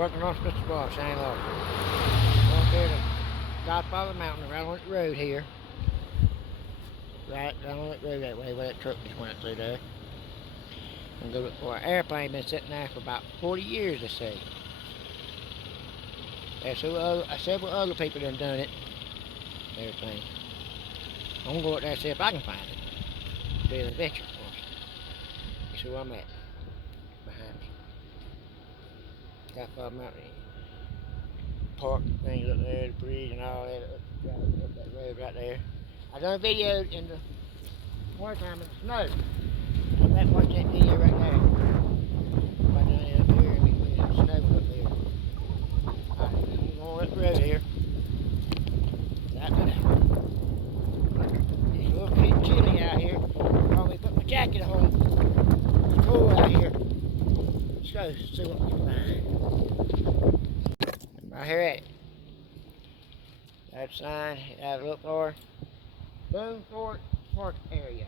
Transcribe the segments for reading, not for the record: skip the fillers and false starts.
working on Mr. Squash, Shane Lawson. Going through the Godfather Mountain, right on the road here. Right down on that road that way where that truck just went through there. And go look for an airplane been sitting there for about 40 years, they say. There's several other people that done it. Everything. I'm gonna go up there and see if I can find it. Be an adventure for us. You see where I'm at? Behind me. Godfather Mountain. Park things up there, the bridge and all that, up that road right there. I done a video in the wintertime in the snow. Go back and watch that video right there. Right down there up here, and we went in the snow up there. Alright, I'm going up the road here. Right to there. It's a little bit chilly out here. Probably put my jacket on. It's cold out here. Let's go see what we can find. Right here at it. That sign, have a look for Boone Fort Park area.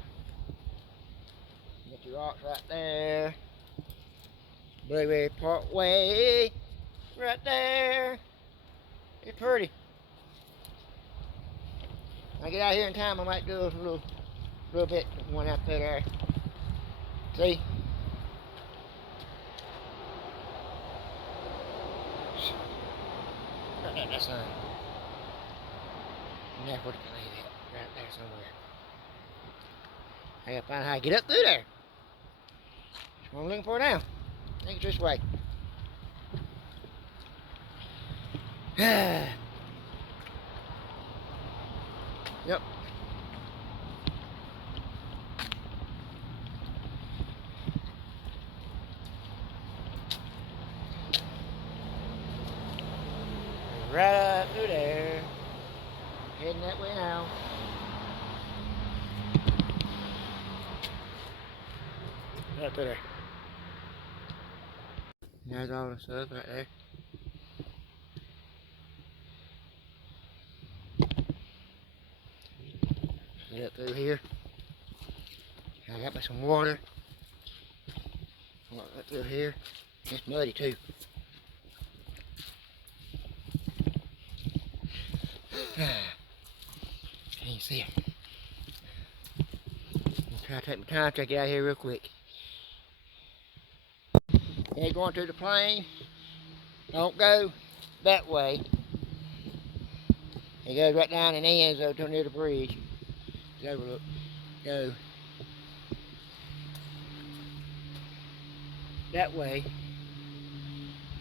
Get your rocks right there. Blueberry Parkway, right there. It's pretty. When I get out here in time, I might do a little bit one out there. See? Right there, that sign. And that's what it's right there somewhere. I gotta find how to get up through there. That's what I'm looking for now. I think it's this way. Yep. Right up through there. Heading that way now. Right through there. There's all the stuff right there. Get up through here. I got me some water. Walk right through here. It's muddy too. Can't see it. I'll try to take my time to get out of here real quick. They're going to the plane. Don't go that way. It goes right down and ends over near the bridge. Overlook. Go that way.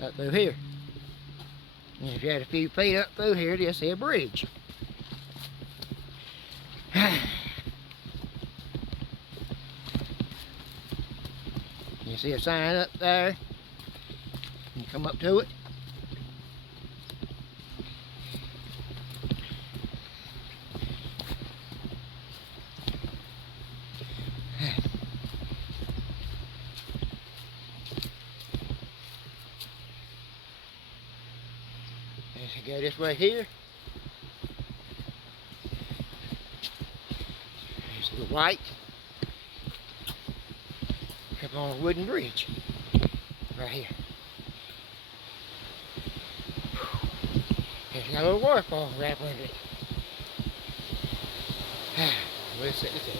Up through here. And if you had a few feet up through here, you'll see a bridge. You see a sign up there. You come up to it. As you go this way here. There's the white. Up on a wooden bridge. Right here. There's got a little waterfall right under it. We'll set this up.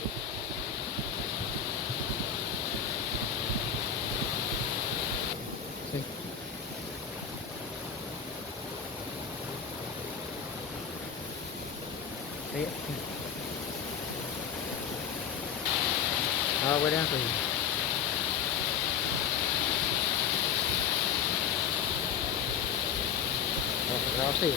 See? See it? All the way down through here. I'll see it.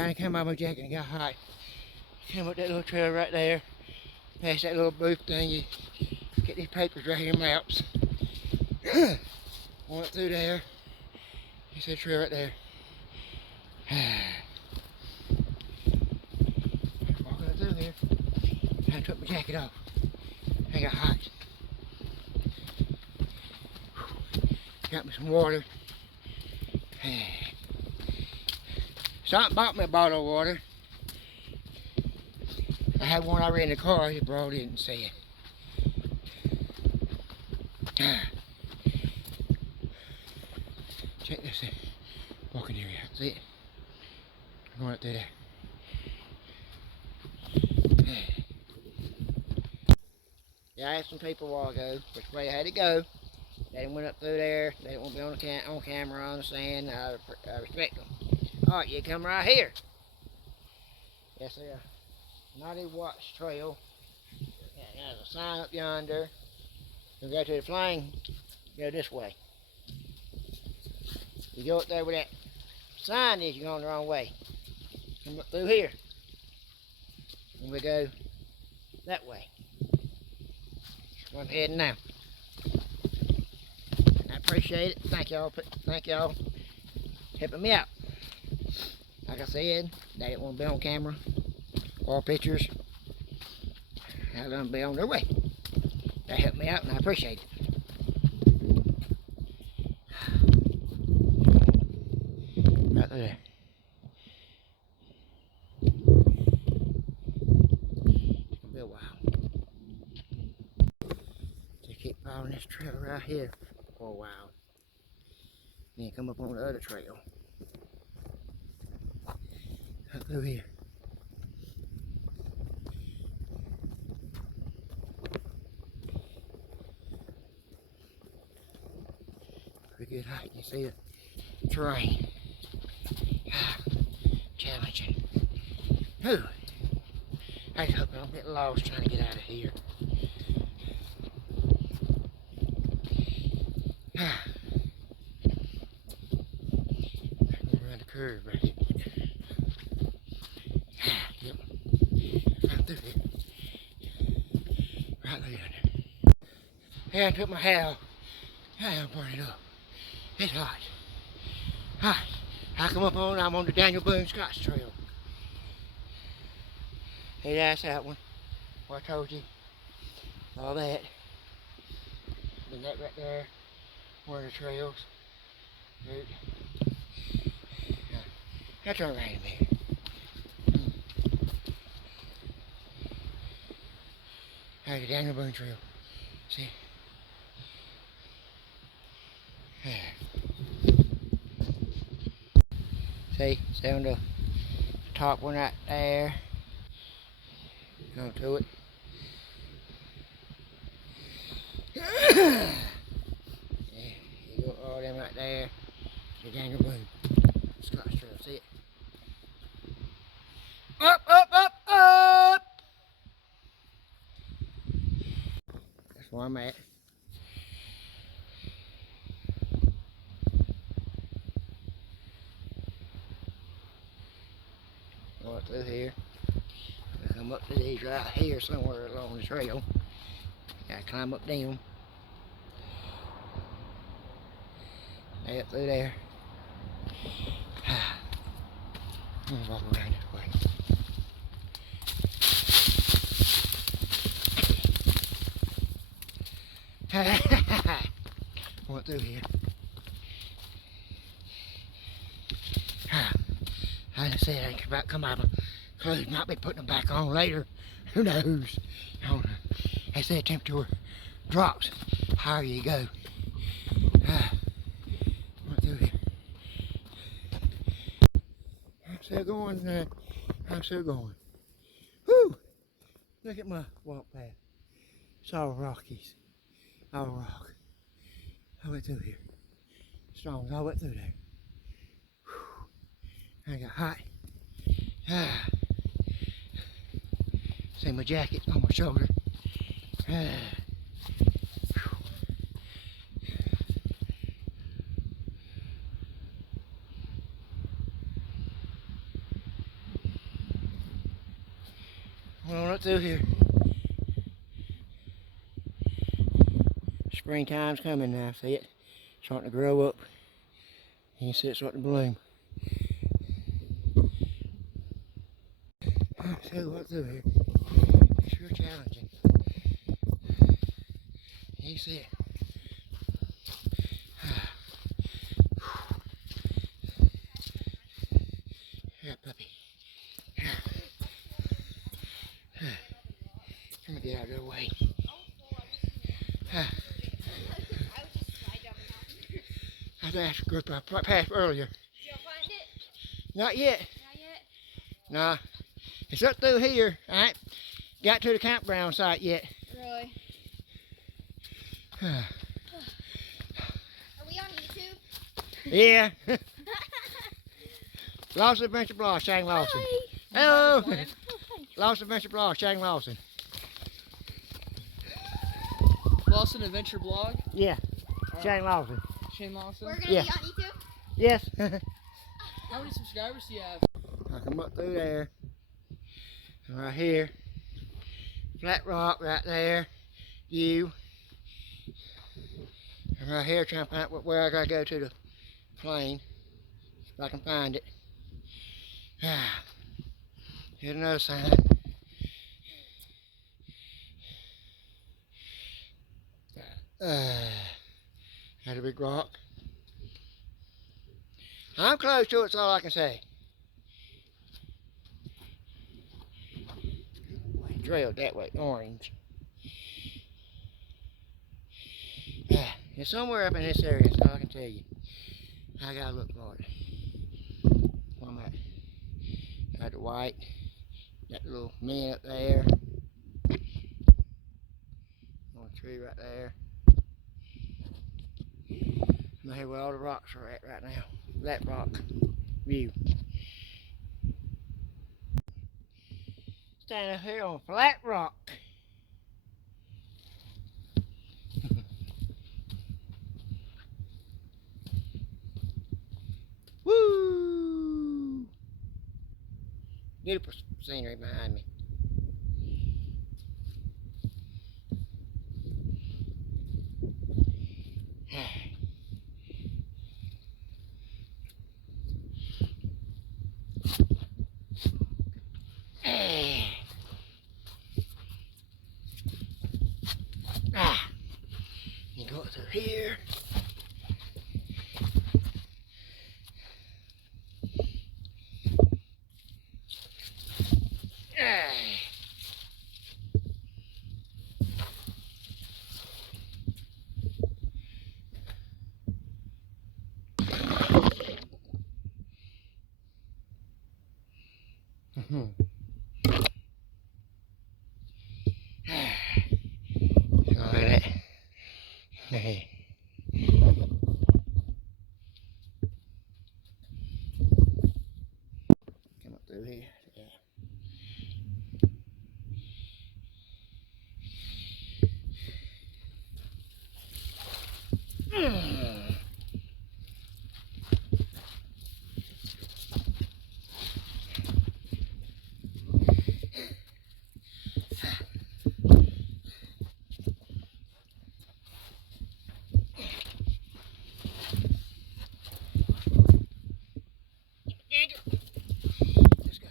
I came by my jacket and got hot. Came up that little trail right there. Past that little booth thing. You get these papers right here, maps. Went through there. You see the trail right there. Walking up through here. I took my jacket off. I got hot. Got me some water. Something bought me a bottle of water. I had one already in the car. He brought it and said. Check this out. Walking area. See it? I'm going up through there. Yeah, I asked some people a while ago which way I had to go. They went up through there. They didn't want to be on camera, I understand. I respect them. Alright, you come right here. Yes, sir. Naughty Watch Trail. There's a sign up yonder. You go to the flame, go this way. You go up there where that sign is, you're going the wrong way. Come up through here. And we go that way. That's where I'm heading now. I appreciate it. Thank y'all helping me out. Like I said, they didn't want to be on camera or pictures. I let them be on their way. They helped me out and I appreciate it. Right there. It's gonna be a while. Just keep following this trail right here for a while. Then come up on the other trail. Up through here. Pretty good hike. You see the terrain. Challenging. Whew. I just hope I don't get lost trying to get out of here. Around the curve right here. Yep. Right through here. Right through yonder. Hey, I took my hat off. I'm burning up. It's hot. Hot. I'm on the Daniel Boone Scotts Trail. Hey, that's that one. What I told you. All that. And that right there. One of the trails. Dude. Now turn around a minute. There's the Daniel Boone Trail. See? See on the top one right there. Go to it. Yeah, you go all them right there. The Daniel Boone Scotts Trail. See it? Up, up, up, up! That's where I'm at. Going through here. I come up to these right here somewhere along the trail. Gotta climb up them. They up through there. I'm gonna walk around this way. Went through here. Like I said, I ain't come out of my clothes. Might be putting them back on later. Who knows? I don't know. They said temperature drops higher you go. Went through here. I'm still going. I'm still going. Whew! Look at my walk path. It's all Rockies. All rock. I went through here. Strong. I went through there. I got hot. See my jacket on my shoulder. Well, right through here. Springtime's coming now, see it? Starting to grow up. You can see it's starting to bloom. So what through here? It's real challenging. You see it. Here, puppy. Let me get out of their way. I asked a group I passed earlier. Did y'all find it? Not yet. Not yet? Nah. It's up through here. I ain't got to the campground site yet. Really? Are we on YouTube? Yeah. Lost Adventure Blog, Shane Lawson. Hi. Hello. Lost Adventure Blog, Shane Lawson. Lawson Adventure Blog? Yeah. Shane Lawson. Shane Lawson? We're gonna Yeah. be on YouTube? Yes. How many subscribers do you have? I come up through there. Right here. Flat rock right there. You. And right here trying to find out where I gotta go to the plane. If I can find it. Here's another sign. Had a big rock. I'm close to it, that's all I can say. Drilled that way, orange. It's somewhere up in this area, that's all I can tell you. I gotta look for it. Where am I? Got the white. Got the little men up there. On a tree right there. I'm here where all the rocks are at right now. That rock view. Standing up here on flat rock. Woo! Beautiful scenery behind me. You go through here. Look at that. Hey. Come up through here. Yeah. Let's go.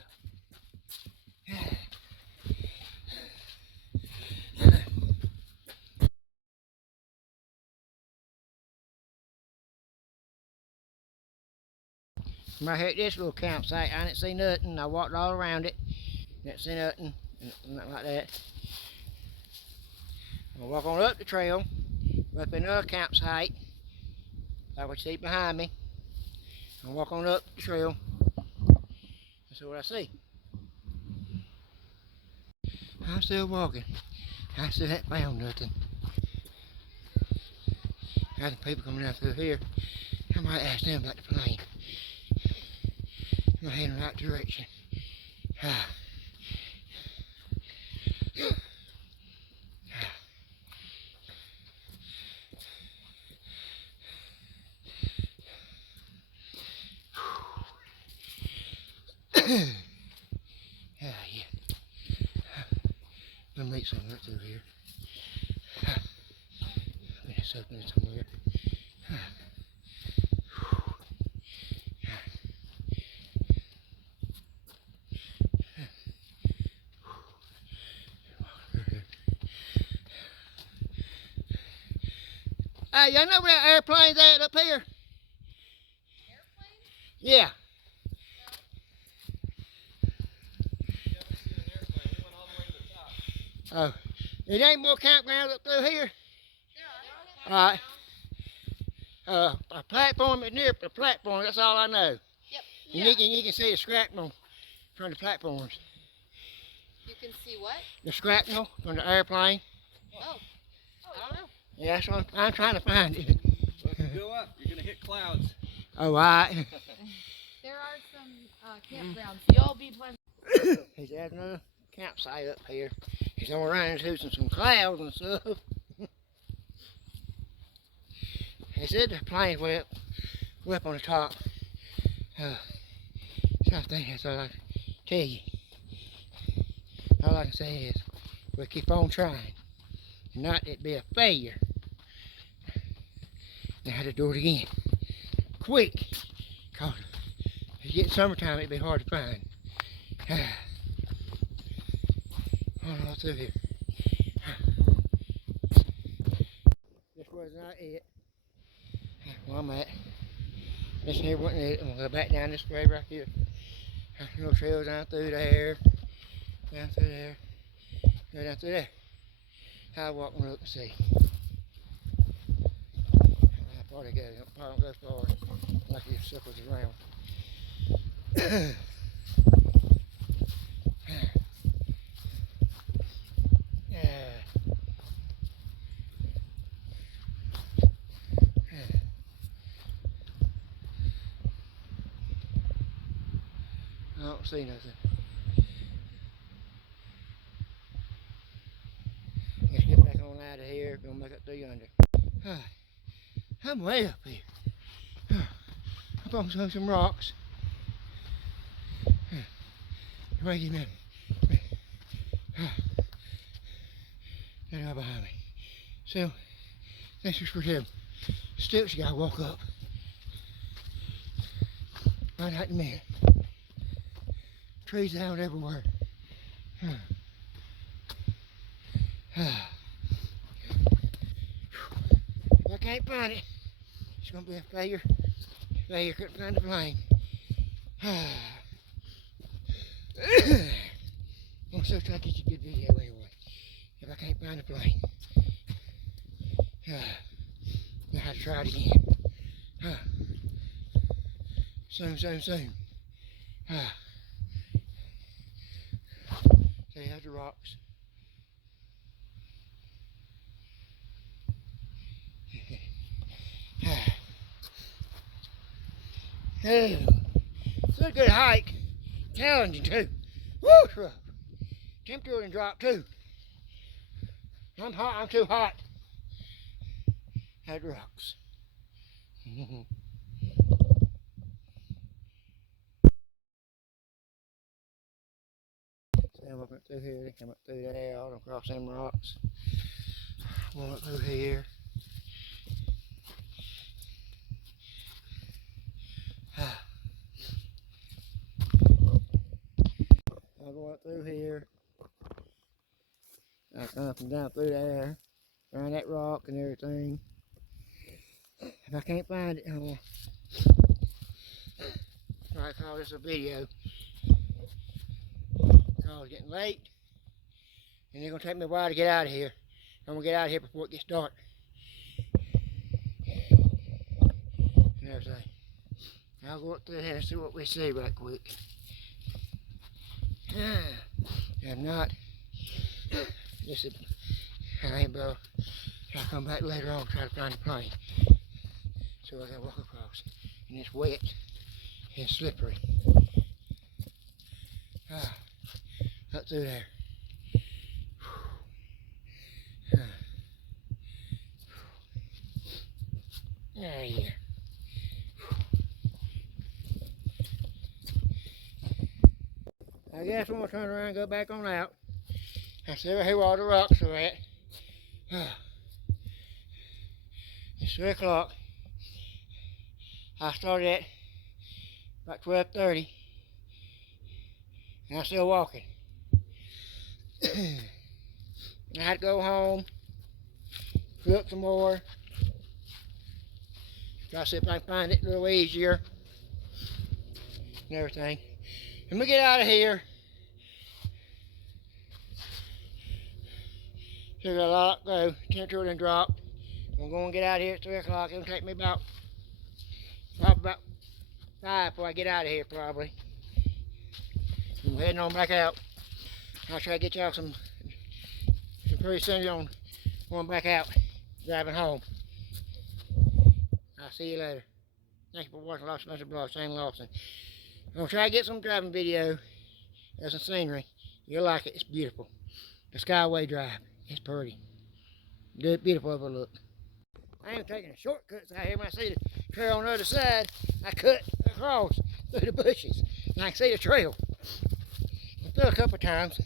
I'm right here at this little campsite. I didn't see nothing. I walked all around it. Didn't see nothing. Nothing like that. I'm gonna walk on up the trail. Up in another campsite. Like what you see behind me. I'm walk on up the trail. That's what I see. I'm still walking. I still haven't found nothing. Got some people coming out through here. I might ask them about the plane. I'm heading in the right direction. Yeah. Gonna make something right through here. There's something somewhere. Hey, y'all know where that airplane's at up here? Airplane? Yeah. Oh, there ain't more campgrounds up through here? There are. Alright. A platform is near the platform, that's all I know. Yep. And you can see the shrapnel from the platforms. You can see what? The shrapnel from the airplane. Oh. I don't know. Yeah, that's what I'm trying to find it. Well, if you go up, you're gonna hit clouds. Oh, alright. There are some campgrounds. Y'all be planning. He's got another campsite up here. He's gonna run into some clouds and stuff. He said the plane's way up on the top. So I think that's all I can tell you. All I can say is we'll keep on trying. Not that it'd be a failure. Now I had to do it again. Quick. Cause if you get summertime it'd be hard to find. All through here. This was not it. Well, I'm at. This here wasn't it. I'm gonna go back down this way right here. Little trails down through there. Down through there. Go down through there. I'll walk and look and see. How far they go. Probably don't go far. Like it circles around. I don't see nothing. Let's get back on out of here. Gonna make it through yonder. I'm way up here. Up on some rocks. Wait a minute. They're not behind me. So, this is for them. Steps you gotta walk up. Right out in a minute. Trees out everywhere. If I can't find it, it's gonna be a failure. Failure, couldn't find the plane. I'm still trying to get you a good video anyway. If I can't find the plane. Now I have to try it again. Soon. They have the rocks. Oh, it's a good hike. Challenging too. Woo, it's rough. Temperature done dropped too. I'm hot, I'm too hot. Had rocks. So I'm up through here, they come up through there, all across them rocks. One up through here. I'll go up through here. I'll come up and down through there, around that rock and everything. If I can't find it, I'm gonna try to call this a video. Because it's getting late, and it's gonna take me a while to get out of here. I'm gonna get out of here before it gets dark. And everything. I'll go up through here and see what we see right quick. If not, this is a rainbow. I'll come back later on and try to find the plane. So I gotta walk across. And it's wet and slippery. Up through there. There you go. I guess I'm gonna turn around and go back on out. I see right here where all the rocks are at. It's 3 o'clock. I started at about 12:30. And I'm still walking. I had to go home, cook some more, Try to see if I can find it a little easier and everything. Let me get out of here. So got a lot to go. Temperature done dropped. I'm going to get out of here at 3 o'clock. It'll take me probably about 5 before I get out of here, probably. I'm heading on back out. I'll try to get y'all some pretty soon on going back out, driving home. I'll see you later. Thank you for watching Lawson Country Blog, Shane Lawson. I'm going to try to get some driving video of some scenery. You'll like it. It's beautiful. The Skyway Drive. It's pretty. Good, beautiful overlook. I am taking a shortcut out here. When I see the trail on the other side, I cut across through the bushes. And I can see the trail. I fell a couple of times.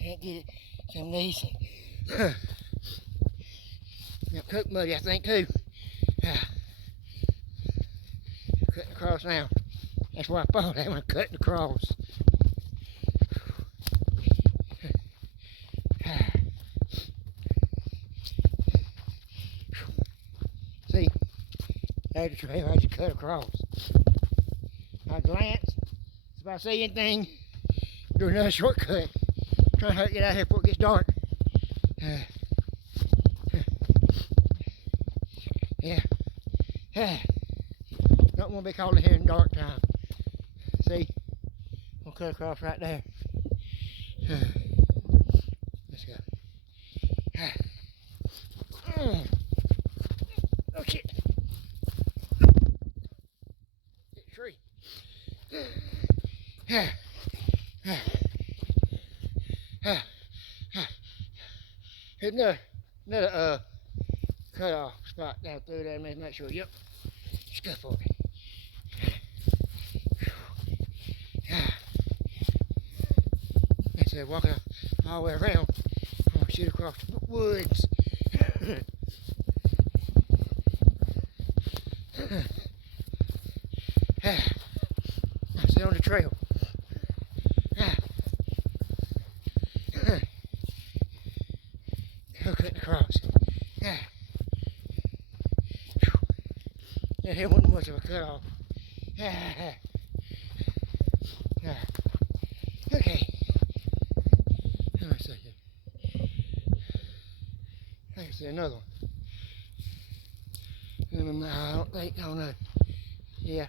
Can't get it. Some of these. Got cooked muddy, I think, too. Cutting across now. That's where I fall at when I'm cutting across. See, there's the trail I just cut across. I glance, if I see anything, do another shortcut. Trying to get out of here before it gets dark. Yeah. Don't want to be caught in here in dark time. See, we'll cut across right there. Let's go. Oh shit! Hit the tree. Here's another cut off spot down through there. Make sure. Yep. Just go for it. Instead of walking all the way around, I'm going to shoot across the woods. I sit on the trail. Go cutting across. Yeah, there wasn't much of a cut off. Okay. Let me see here. I can see another one. I don't know. Yeah,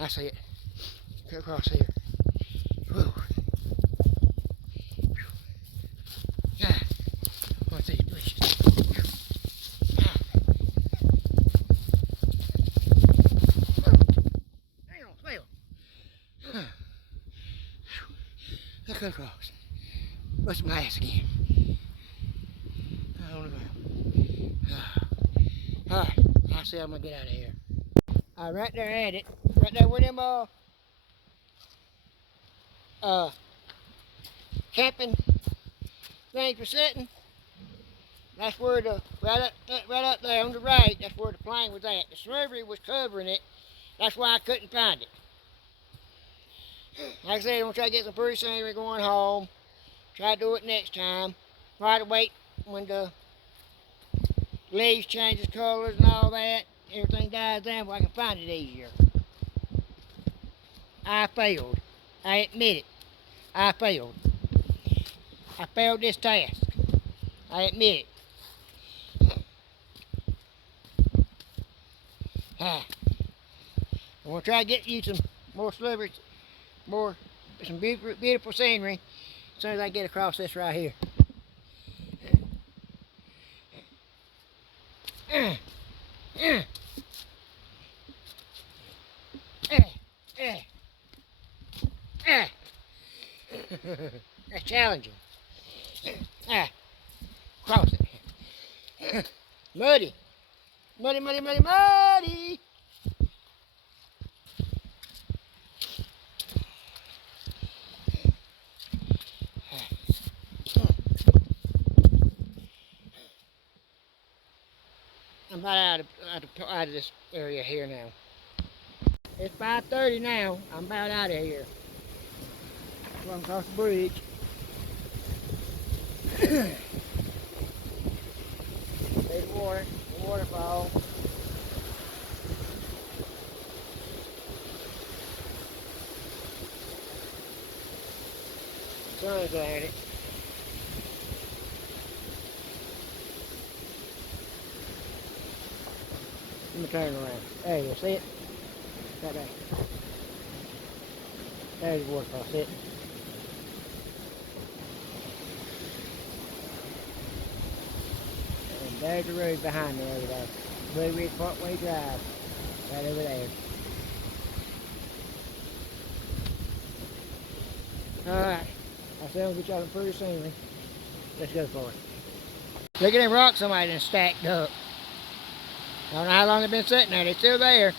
I see it. Cut across here. Whew. Yeah. What's these bushes? I cut across. Bust my ass again. I don't know. Alright, I'll see how I'm gonna get out of here. Alright, right there at it. Right there where them camping things were sitting. That's where the right up there on the right, that's where the plane was at. The shrubbery was covering it. That's why I couldn't find it. Like I said, I'm going to try to get some pretty scenery going home. Try to do it next time. Try to wait when the leaves changes colors and all that. Everything dies down where I can find it easier. I failed. I admit it. I failed. I failed this task. I admit it. I'm going to try to get you some more slivers. Some beautiful scenery as soon as I get across this right here. That's challenging. Cross it. Muddy. Muddy, muddy, muddy, muddy. I'm about out of this area here now. It's 5:30 now. I'm about out of here. Going across the bridge. See the waterfall. sun's at it. Let me turn around. There you go, see it? Right there. There's the waterfall, see it? And there's the road behind me over there. Blue Ridge Parkway Drive. Right over there. Alright. I'll say I'll get y'all some pretty scenery. Let's go for it. Look at them rocks somebody done stacked up. I don't know how long they've been sitting there. They're still there.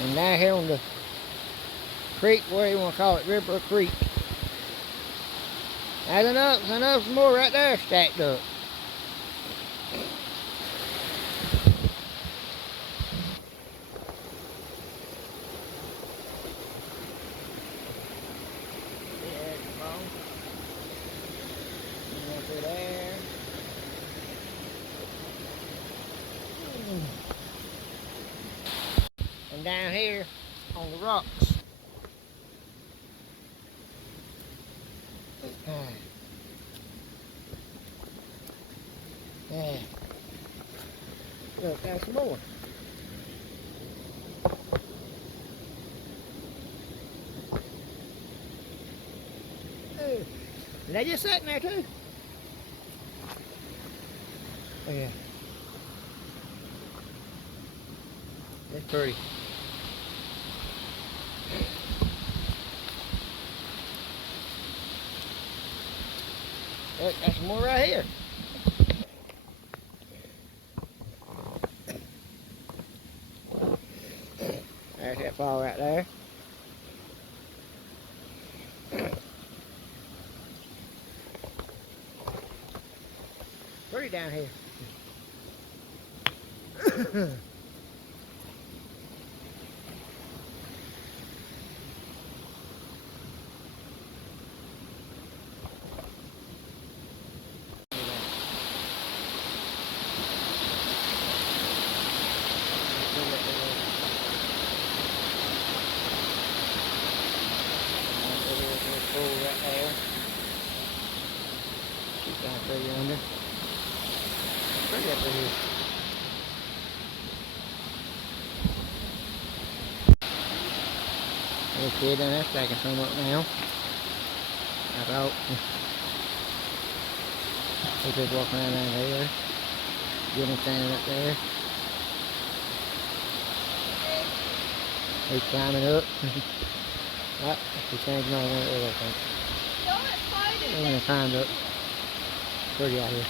And down here on the creek, where you want to call it, River Creek. There's enough, some more right there stacked up. There's the phone. And over there. And down here on the rocks. Yeah. Look, there's some more. And they just sitting there too. Oh yeah. That's pretty. Look, there's some more right here. There's that fall right there. Pretty down here. Right there. Keep down further under. Pretty up here. Okay, then that's stacking some up now. I thought he could walk around down there. Get him standing up there. He's climbing up. Right, he's changing on there, I think. I'm gonna climb up. Pretty out here.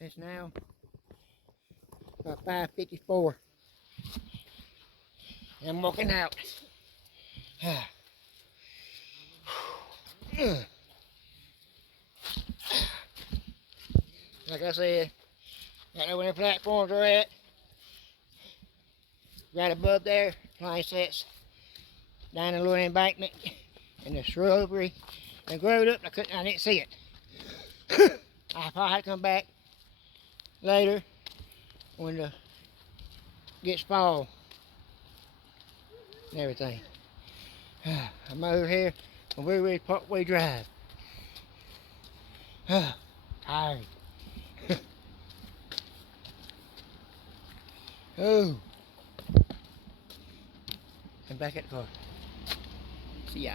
It's now about 5:54. I'm walking out. Like I said, right there where the platforms are at. Right above there, line sets down the little embankment and the shrubbery and growed up. I didn't see it. I probably had to come back later when it gets fall and everything. I'm over here on Blue Ridge Parkway Drive. Tired. Oh. And back at the car. See ya.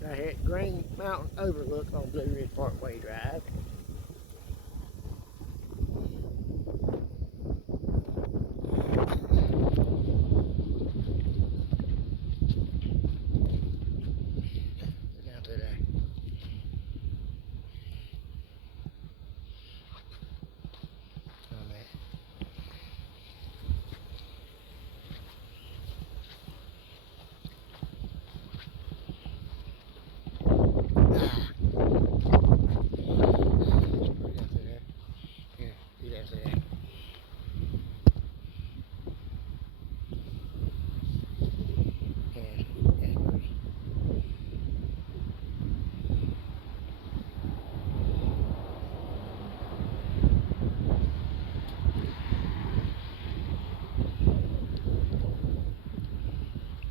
Right here at Green Mountain Overlook on Blue Ridge Parkway Drive. Down to there. Oh man.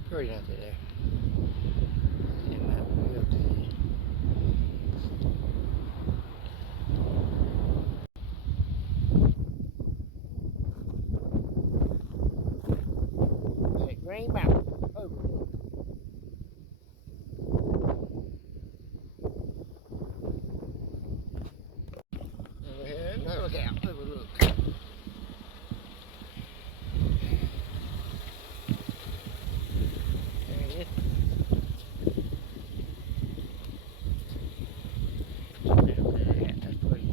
Pretty out there. It might be real good. That Green Mountain overlook. Over here, another lookout overlook. There it is. That's pretty.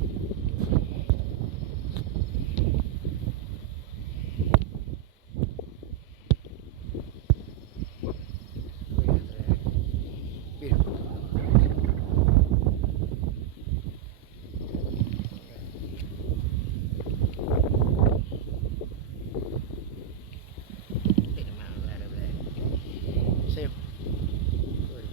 Beautiful. Big amount of that over there. See? Pretty.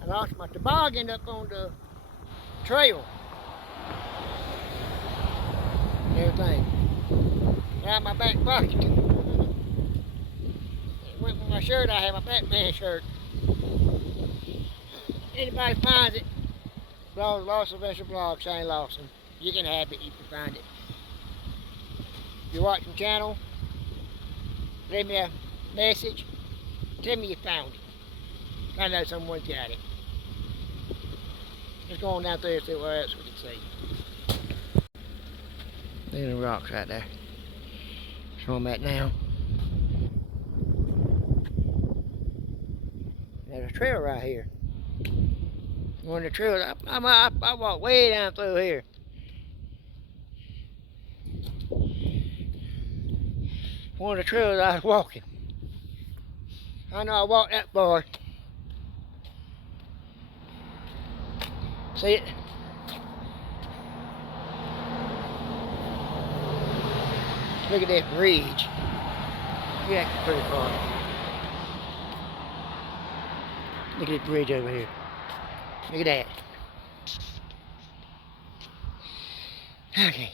I lost my toboggan up on the trail. And everything. Now my back pocket. It went with my shirt. I had my Batman shirt. Anybody finds it, blog, Lost Adventure Blog, Shane Lawson. You can have it, you can find it. If you're watching the channel, leave me a message. Tell me you found it. I know someone's got it. Just go on down there and see what else we can see. Look at the rocks right there. That's where I'm at now. There's a trail right here. One of the trails, I walk way down through here. One of the trails I was walking. I know I walked that far. See it? Look at that bridge. Yeah, that's pretty far. Look at that bridge over here. Look at that. Okay.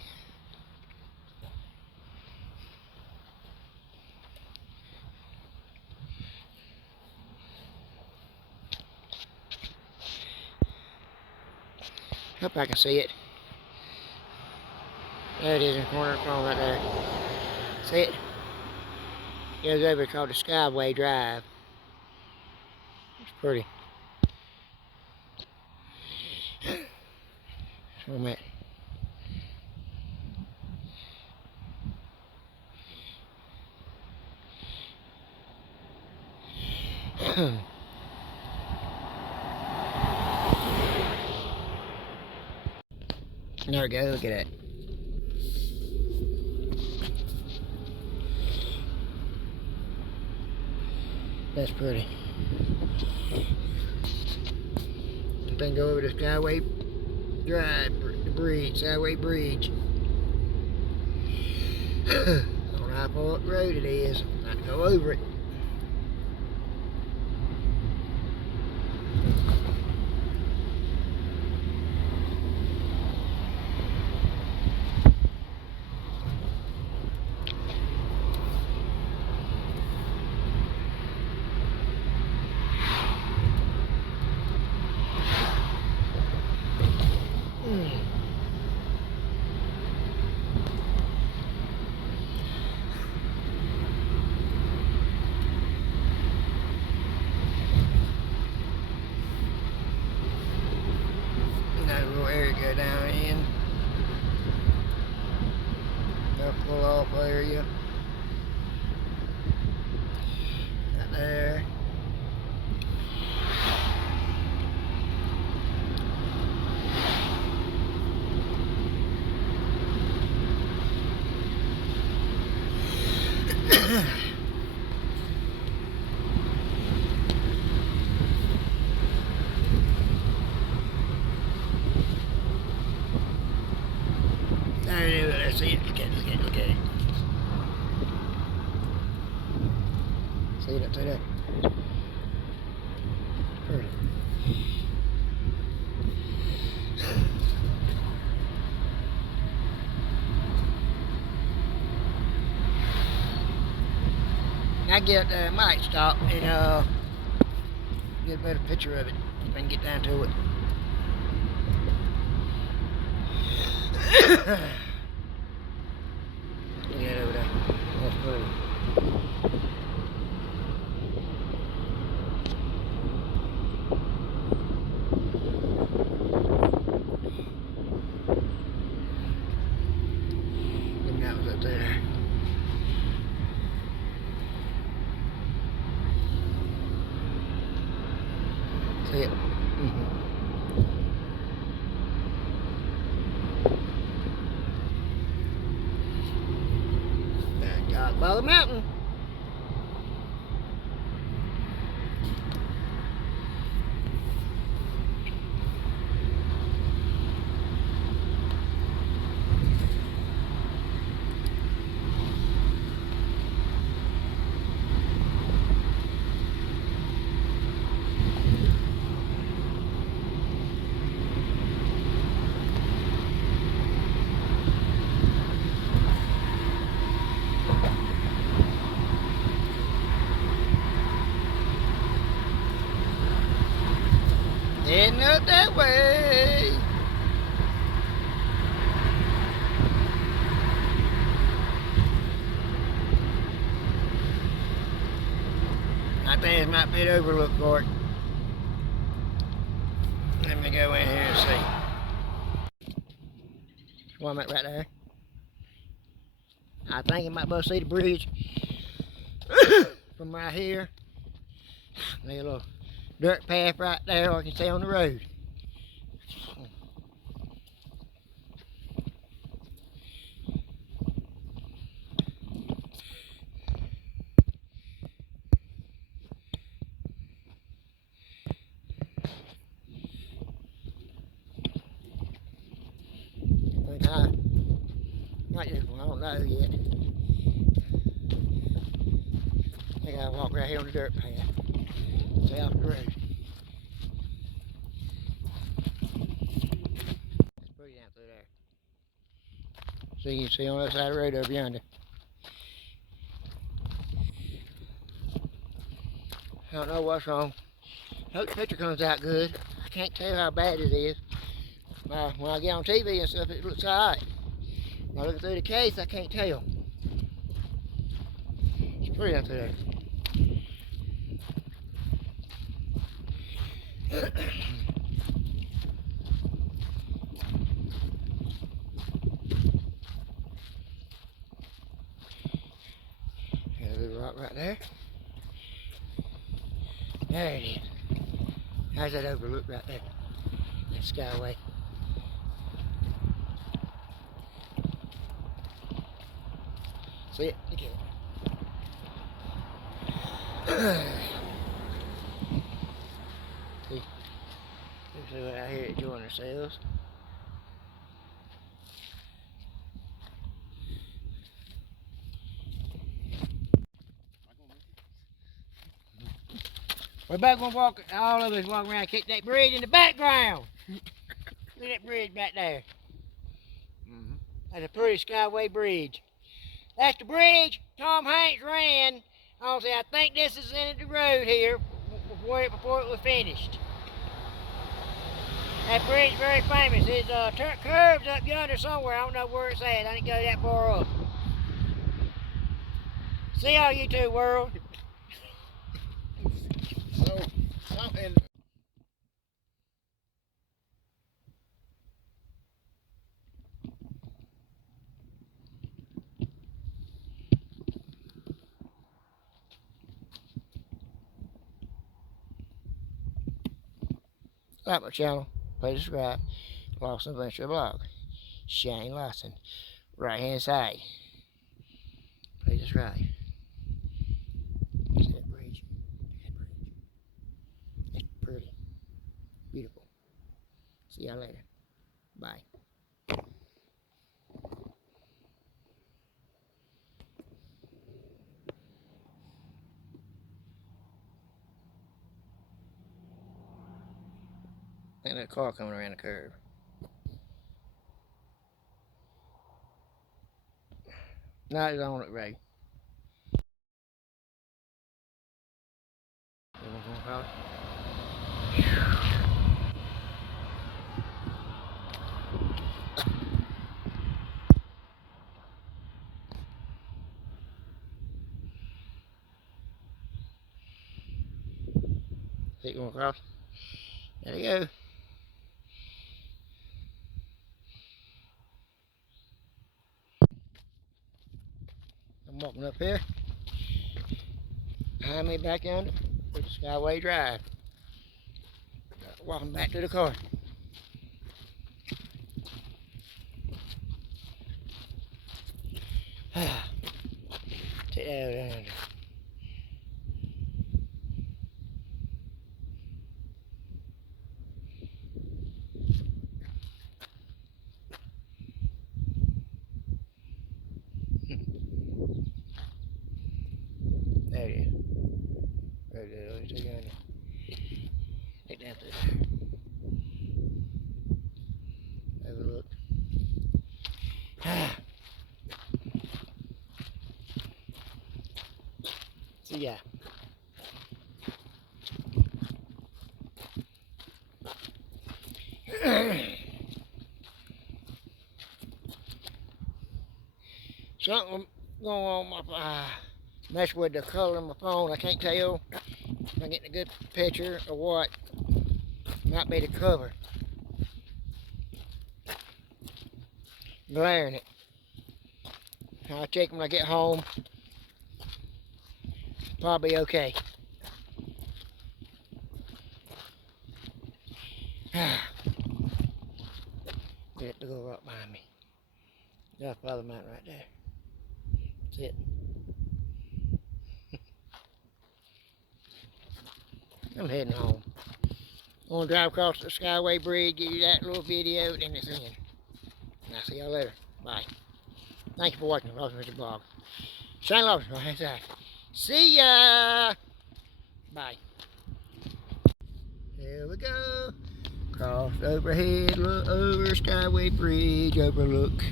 Hope I can see it. There it is in the corner of the phone right there. See it? It goes over called the Skyway Drive. It's pretty. That's where I'm at. There we go, look at that. That's pretty. Then go over the Skyway Drive, the bridge, Skyway Bridge. I don't know how far up the road it is. I can go over it. That little area go down in. No pull off area. Right there. Let's see it. Look at it. Look at it. Look at it. See it up there? Pretty. I get might stop and get a better picture of it if I can get down to it. Look at that over there. That's pretty. Them mountains up there. See it? Got by the mountain. Heading up that way. I think it might be an overlook for it. Let me go in here and see. One right there. I think you might be able to see the bridge from right here. There's a little dirt path right there, or I can see on the road. Not just one, I don't know yet. I think I'll walk right here on the dirt path. Stay off the road. It's pretty down through there. So you can see on the other side of the road over yonder. I don't know what's wrong. Hope the picture comes out good. I can't tell how bad it is. When I get on TV and stuff, it looks alright. When I look through the case, I can't tell. It's pretty out there. There's a little rock right there. There it is. How's that overlook right there? That skyway. See it? Look at it. See? See what out here enjoying themselves. We're about gonna walk, all of us walk around and kick that bridge in the background. Look at that bridge back there. That's a pretty skyway bridge. That's the bridge Tom Hanks ran. Honestly, I think this is the end of the road here before it was finished. That bridge is very famous. It curves up yonder somewhere. I don't know where it's at. I didn't go that far up. See all you two, world. So, something. Like my channel, please subscribe. Lawson Adventure Blog. Shane Lawson. Right hand side. Please subscribe. See that bridge? That bridge. It's pretty. Beautiful. See y'all later. Bye. I think that car coming around the curve. No, it's on it, Ray. across. See it going across? There you go. I'm walking up here. Behind me back yonder, it's Skyway Drive. Walking back to the car. Take that over there. There it is. Right there, let me take it under. Take that through there. Overlook. See ya. Something going on my mess with the color of my phone. I can't tell if I'm getting a good picture or what. Might be the cover. Glaring it. I'll check when I get home. Probably okay. Get it to go right behind me. Got a father mountain right there. That's it. I'm heading home. I'm gonna drive across the Skyway Bridge, give you that little video, and it's in. And I'll see y'all later. Bye. Thank you for watching Lawson Richard Blog. Shane Lawson, right inside. See ya! Bye. Here we go. Cross overhead, look over Skyway Bridge, overlook.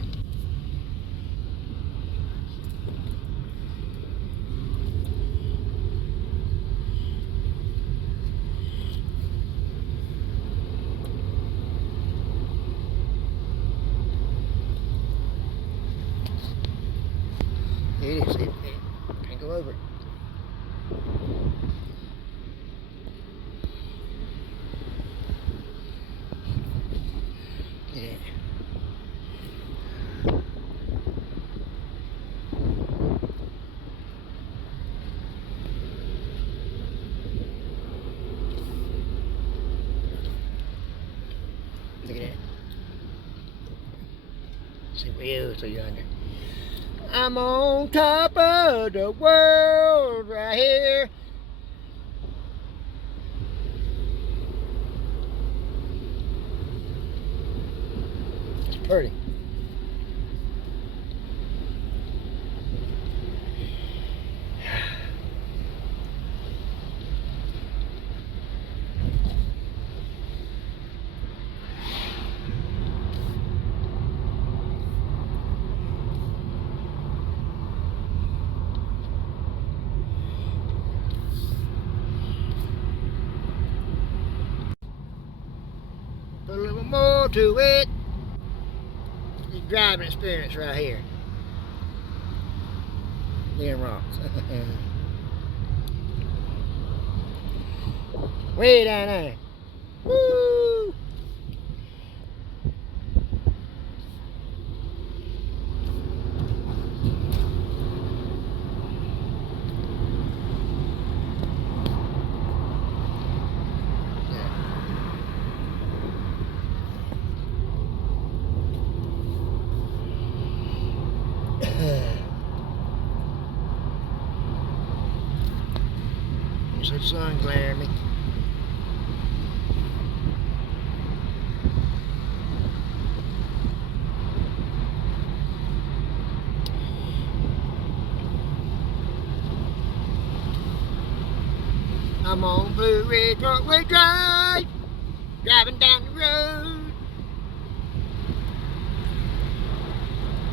It is, can't go over it. Yeah. Look at that. See wheels to yonder. I'm on top of the world right here. It's pretty. Put a little more to it. The driving experience right here. Damn rocks. Way down there. Woo! The sun glaring me. I'm on Blue Ridge Parkway Drive, driving down the road.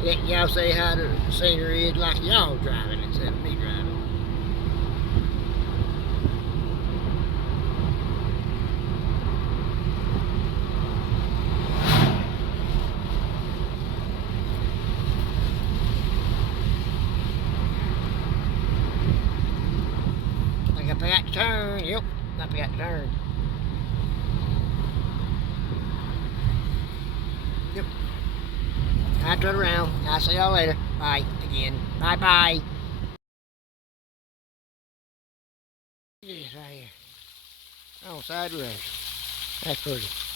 Letting y'all say how the scenery is like y'all driving instead of me driving. forgot to turn. Yep, I forgot to turn. Yep. I turn around. I'll see y'all later. Bye again. Bye bye. Yes, right here. On side road. That's pretty.